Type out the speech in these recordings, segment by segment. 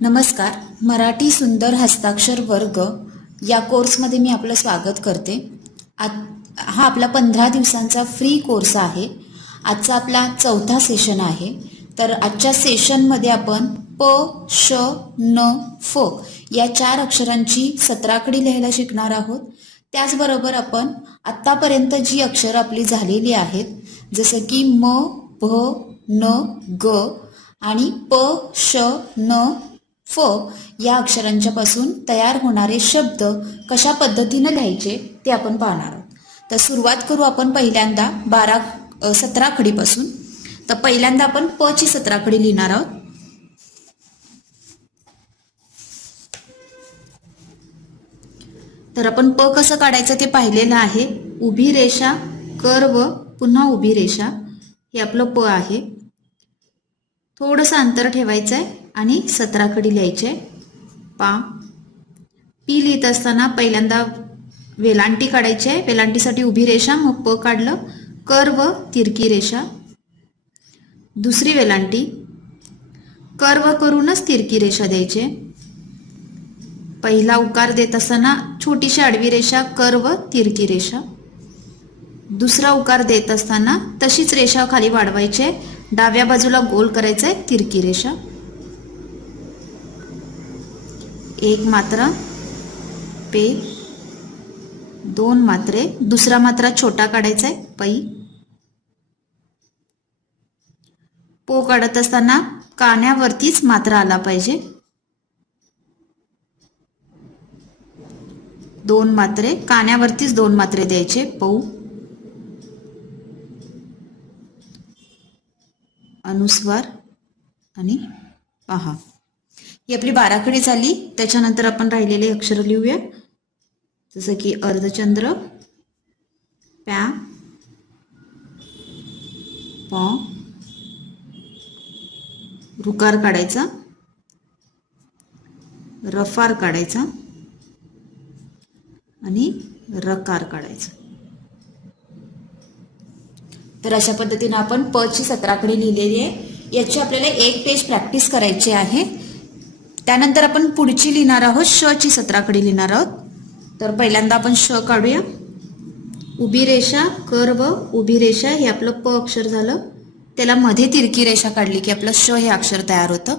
नमस्कार मराठी सुंदर हस्ताक्षर वर्ग या कोर्समध्ये मी आपलं स्वागत करते. आज हा आपला पंधरा दिवसांचा फ्री कोर्स आहे. आजचा आपला चौथा सेशन आहे. तर आजच्या सेशनमध्ये आपण प श न फ या चार अक्षरांची सतराकडी लिहायला शिकणार आहोत. त्याचबरोबर आपण आत्तापर्यंत जी अक्षरं आपली झालेली आहेत जसं की म भ न ग आणि प श न फ या अक्षरांच्या पासून तयार होणारे शब्द कशा पद्धतीनं लिहायचे ते आपण पाहणार आहोत. तर सुरुवात करू आपण पहिल्यांदा बारा सतरा खडीपासून तर पहिल्यांदा आपण प ची सतरा खडी लिहिणार आहोत. तर आपण प कसं काढायचं ते पाहिलेलं आहे. उभी रेषा कर्व पुन्हा उभी रेषा. हे आपलं प आहे. थोडंसं अंतर ठेवायचं आहे आणि सतराकडे लिहायचे. पा. पी लिहित असताना पहिल्यांदा वेलांटी काढायची. आहे वेलांटीसाठी उभी रेषा मग प काढलं. कर्व तिरकी रेषा. दुसरी वेलांटी. कर्व करूनच तिरकी रेषा द्यायचे. पहिला उकार देत असताना छोटीशी आडवी रेषा कर्व तिरकी रेषा. दुसरा उकार देत असताना तशीच रेषा खाली वाढवायची. आहे डाव्या बाजूला गोल करायचं आहे तिरकी रेषा. एक मात्रा पे दोन मात्रे. दुसरा मात्रा छोटा काढायचा आहे पै. पो काढत असताना कान्यावरतीच मात्रा आला पाहिजे. दोन मात्रे कान्यावरतीच दोन मात्रे द्यायचे पौ. अनुस्वार आणि पहा. ही आपली बाराखडी झाली. त्याच्यानंतर आपण राहिलेले अक्षर लिहूया. जसं की अर्धचंद्र प्या प रुकार काढायचा रफार काढायचा आणि रकार काढायचा. तर अशा पद्धतीनं आपण प ची सतराकडे लिहिलेली आहे. याची आपल्याला एक पेज प्रॅक्टिस करायची आहे. त्यानंतर आपण पुढची लिहिणार आहोत श ची सत्राकडे लिहिणार आहोत. तर पहिल्यांदा आपण श काढूया. उभी रेषा कर्व उभी रेषा हे आपलं प अक्षर झालं. त्याला मध्ये तिरकी रेषा काढली की आपलं श हे अक्षर तयार होतं.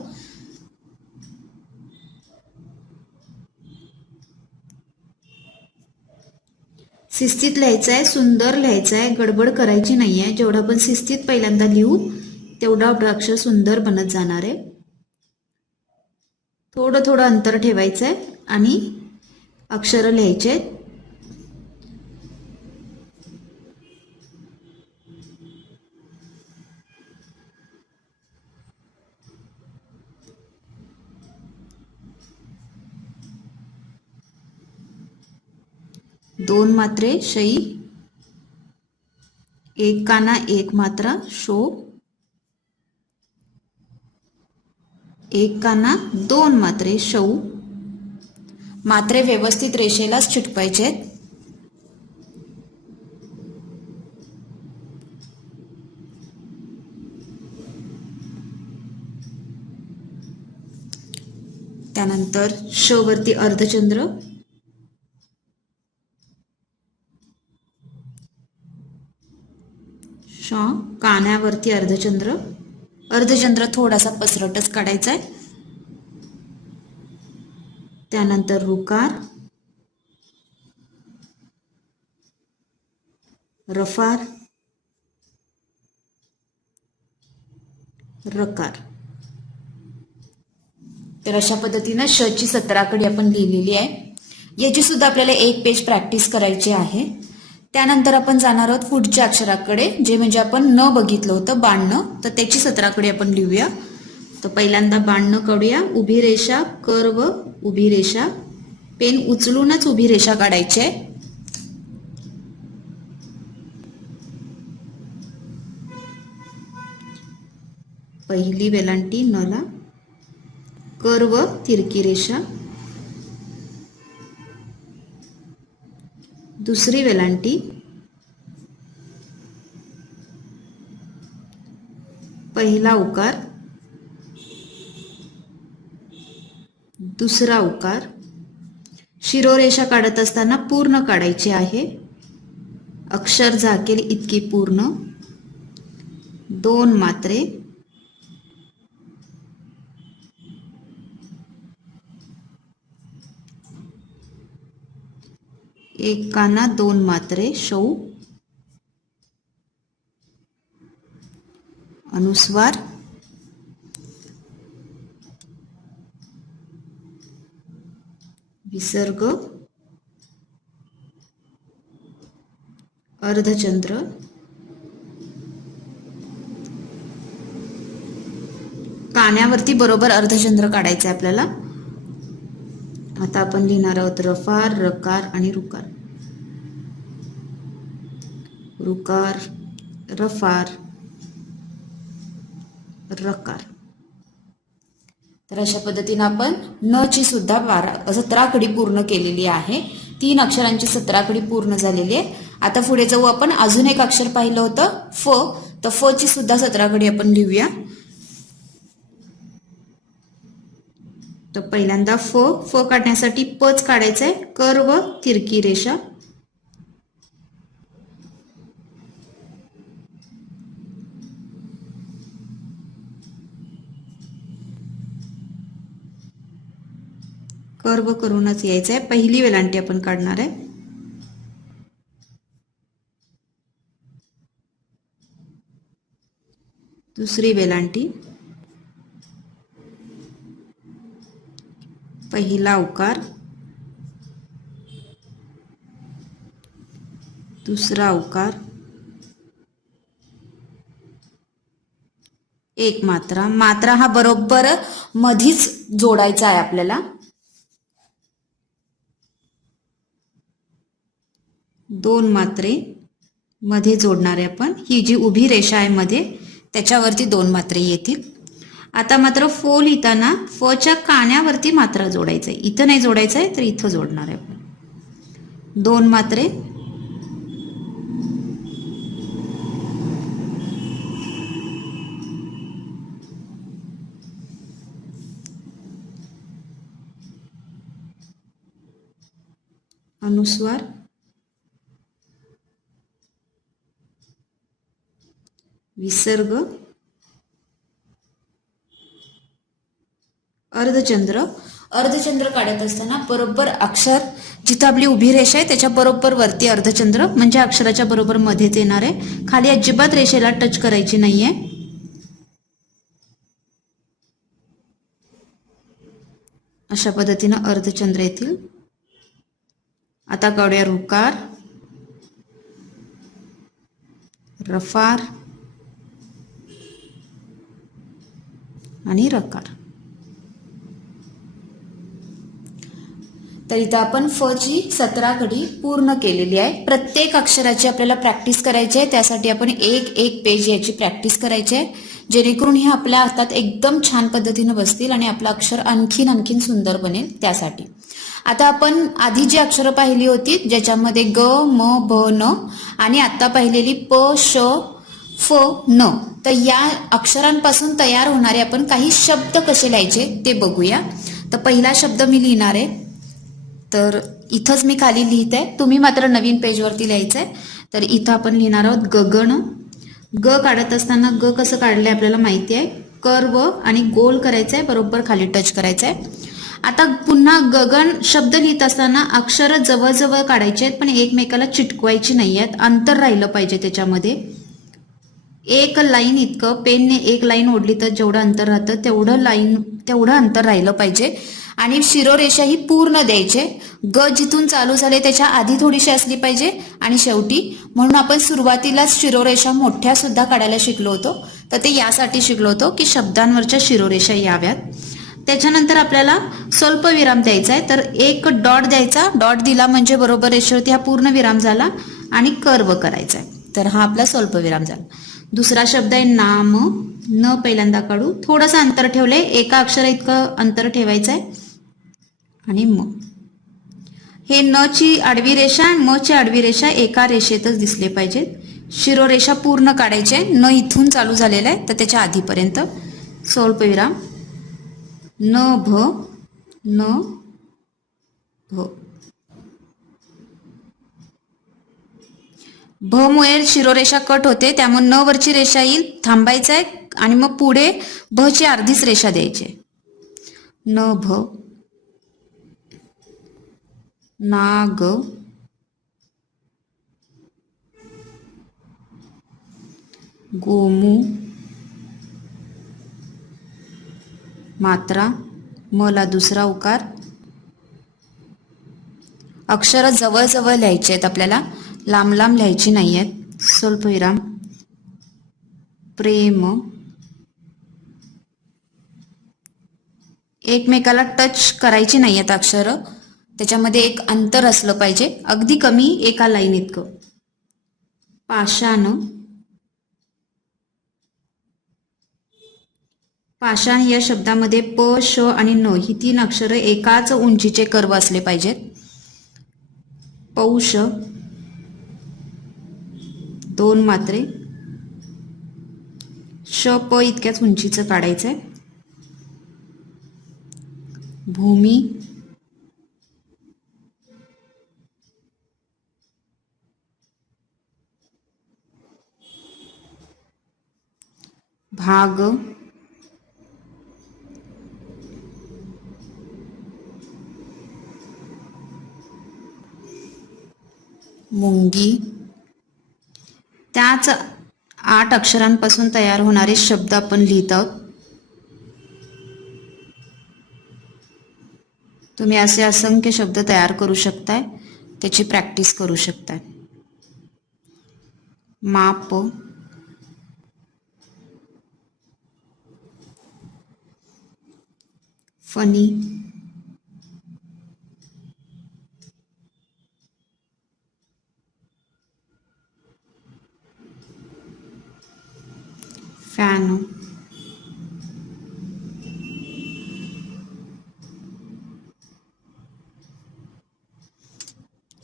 शिस्तीत लिहायचं आहे सुंदर लिहायचं आहे गडबड करायची नाही आहे जेवढं आपण शिस्तीत पहिल्यांदा लिहू तेवढं आपलं अक्षर सुंदर बनत जाणार आहे. थोडं थोडं अंतर ठेवायचं आहे आणि अक्षरं लिहायचे. आहेत दोन मात्रे शई एक काना एक मात्रा शो. एक काना दोन मात्रे शौ मात्रे व्यवस्थित रेषेलाच चिटपायचे त्यानंतर श वरती अर्धचंद्र. श कान्यावरती अर्धचंद्र. अर्धचंद्र थोडासा पसरटच काढायचा आहे त्यानंतर रुकार रफार. रकार. तर अशा पद्धतीनं श ची सतराकडे आपण लिहिलेली आहे. याची सुद्धा आपल्याला एक पेज प्रॅक्टिस करायची आहे. त्यानंतर आपण जाणार आहोत पुढच्या अक्षराकडे जे म्हणजे आपण न बघितलं होतं बाणणं तर त्याची सत्राकडे आपण लिहूया. तर पहिल्यांदा बाणणं काढूया. उभी रेषा कर्व उभी रेषा. पेन उचलूनच उभी रेषा काढायची आहे. पहिली वेलांटी नला. कर्व तिरकी रेषा. दुसरी वेलांटी. पहिला उकार. दुसरा उकार. शिरोरेषा काढत असताना पूर्ण काढायची आहे. अक्षर झाकेल इतकी पूर्ण. दोन मात्रे. एक काना दोन मात्रे शौ. अनुस्वार. विसर्ग. अर्धचंद्र. कान्यावरती बरोबर अर्धचंद्र काढायचं आहे आपल्याला. आता आपण लिहिणार आहोत रफार रकार आणि रुकार. रुकार रफार रकार. तर अशा पद्धतीनं आपण न ची सुद्धा बारा सतराकडी पूर्ण केलेली आहे. तीन अक्षरांची सतराकडी पूर्ण झालेली आहे. आता पुढे जाऊ आपण. अजून एक अक्षर पाहिलं होतं फ. तर फ ची सुद्धा सतराकडी आपण लिहूया. तर पहिल्यांदा फ फ काढण्यासाठी पच काढायचं आहे कर व तिरकी रेषा. कर्व करूनच यायचं आहे पहिली वेलांटी आपण काढणार आहे. दुसरी वेलांटी. पहिला उकार. दुसरा उकार. एक मात्रा. मात्रा हा बरोबर मधीच जोडायचा आहे आपल्याला. दोन मात्रे मध्ये जोडणारे आपण. ही जी उभी रेषा आहे मध्ये त्याच्यावरती दोन मात्रे येतील. आता मात्र फो लिहिताना फच्या कान्यावरती मात्रा जोडायचं आहे इथं नाही जोडायचं आहे तर इथं जोडणार आहे. आपण दोन मात्रे. अनुस्वार. विसर्ग. अर्धचंद्र. अर्धचंद्र काढत असताना बरोबर अक्षर जिथं आपली उभी रेषा आहे त्याच्या बरोबर वरती अर्धचंद्र. म्हणजे अक्षराच्या बरोबर मध्येच येणार आहे. खाली अजिबात रेषेला टच करायची नाहीये. अशा पद्धतीनं अर्धचंद्र येतील. आता काढूया रुकार रफार. आणि रकार. तर इथं आपण फ ची सतरा कडी पूर्ण केलेली आहे. प्रत्येक अक्षराची आपल्याला प्रॅक्टिस करायची आहे. त्यासाठी आपण एक एक पेज याची प्रॅक्टिस करायची आहे. जेणेकरून हे आपल्या हातात एकदम छान पद्धतीनं बसतील आणि आपलं अक्षर आणखीन आणखीन सुंदर बनेल त्यासाठी. आता आपण आधी जी अक्षरं पाहिली होती ज्याच्यामध्ये ग म भ न आणि आत्ता पाहिलेली प श फ न. तर या अक्षरांपासून तयार होणारे आपण काही शब्द कसे लिहायचे ते बघूया. तर पहिला शब्द मी लिहिणार आहे. तर इथंच मी खाली लिहित. आहे तुम्ही मात्र नवीन पेजवरती लिहायचं आहे तर इथं आपण लिहिणार आहोत गगन ग काढत असताना ग कसं काढलंय आपल्याला माहिती आहे. कर्व आणि गोल करायचं आहे बरोबर खाली टच करायचं आहे आता पुन्हा गगन शब्द लिहित असताना अक्षर जवळजवळ काढायचे आहेत पण एकमेकाला चिटकवायची नाही आहेत अंतर राहिलं पाहिजे त्याच्यामध्ये. एक लाईन इतकं पेनने एक लाईन ओढली तर जेवढं अंतर राहतं तेवढं लाईन तेवढं अंतर राहिलं पाहिजे. आणि शिरोरेषा ही पूर्ण द्यायचे. ग जिथून चालू झाले त्याच्या आधी थोडीशी असली पाहिजे. आणि शेवटी म्हणून आपण सुरुवातीलाच शिरोरेषा मोठ्या सुद्धा काढायला शिकलो होतो. तर ते यासाठी शिकलो होतो की शब्दांवरच्या शिरोरेषा याव्यात. त्याच्यानंतर आपल्याला स्वल्प विराम द्यायचा आहे. तर एक डॉट द्यायचा. डॉट दिला म्हणजे बरोबर रेषेवरती हा पूर्ण विराम झाला आणि कर्व करायचा आहे. तर हा आपला स्वल्प विराम झाला. दुसरा शब्द आहे नाम. न पहिल्यांदा काढू. थोडंसं अंतर ठेवलंय. एका अक्षरा इतकं अंतर ठेवायचं आहे आणि म. हे न ची आडवी रेषा आणि म ची आडवी रेषा एका रेषेतच दिसले पाहिजेत. शिरोरेषा पूर्ण काढायचे न इथून चालू झालेलं आहे तर त्याच्या आधीपर्यंत. स्वल्पविराम न भ न भ. भ मुळे शिरोरेषा कट होते त्यामुळे न वरची रेषा येईल थांबायचं आहे आणि मग पुढे भ ची अर्धीच रेषा द्यायची न भ नाग गोमू मात्रा मला दुसरा उकार. अक्षर जवळजवळ लिहायचे आहेत आपल्याला. लांब लांब लिहायची नाही आहेत स्वल्पविराम प्रेम. एकमेकाला टच करायची नाही आहेत अक्षरं. त्याच्यामध्ये एक अंतर असलं पाहिजे. अगदी कमी एका लाईन इतकं. पाषाण. पाषाण या शब्दामध्ये प श आणि न ही तीन अक्षरं एकाच उंचीचे कर्व असले पाहिजेत. पौष. दोन मात्रे. श प इतक्याच उंचीचं काढायचंय. भूमी. भाग. मुंगी. त्याच आठ अक्षरांपासून तयार होणारे शब्द आपण लिहित आहोत तुम्ही असे असंख्य शब्द तयार करू शकताय त्याची प्रॅक्टिस करू शकताय. माप. फनी Cano.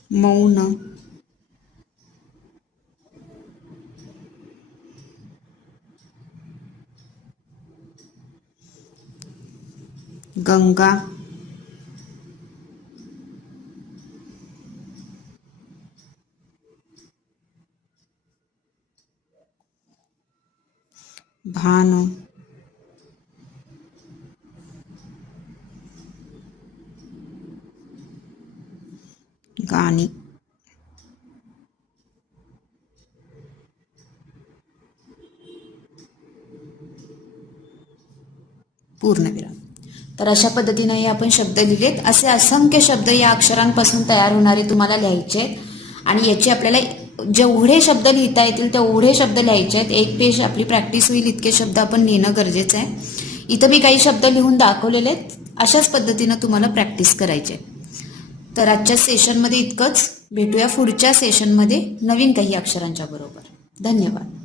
Mono. Ganga. भान। गाणी पूर्णविराम। तर अशा पद्धतीने हे आपण शब्द लिहिलेत. असे असंख्य शब्द या अक्षरांपासून तयार होणारे तुम्हाला लिहायचे आहेत. आणि याची आपल्याला जेवढे शब्द लिहिता येतील तेवढे शब्द लिहायचे आहेत. एक पेज आपली प्रॅक्टिस होईल इतके शब्द आपण लिहिणं गरजेचं आहे. इथं मी काही शब्द लिहून दाखवलेले आहेत. अशाच पद्धतीनं तुम्हाला प्रॅक्टिस करायचे आहे. तर आजच्या सेशनमध्ये इतकंच. भेटूया पुढच्या सेशनमध्ये नवीन काही अक्षरांच्या बरोबर. धन्यवाद.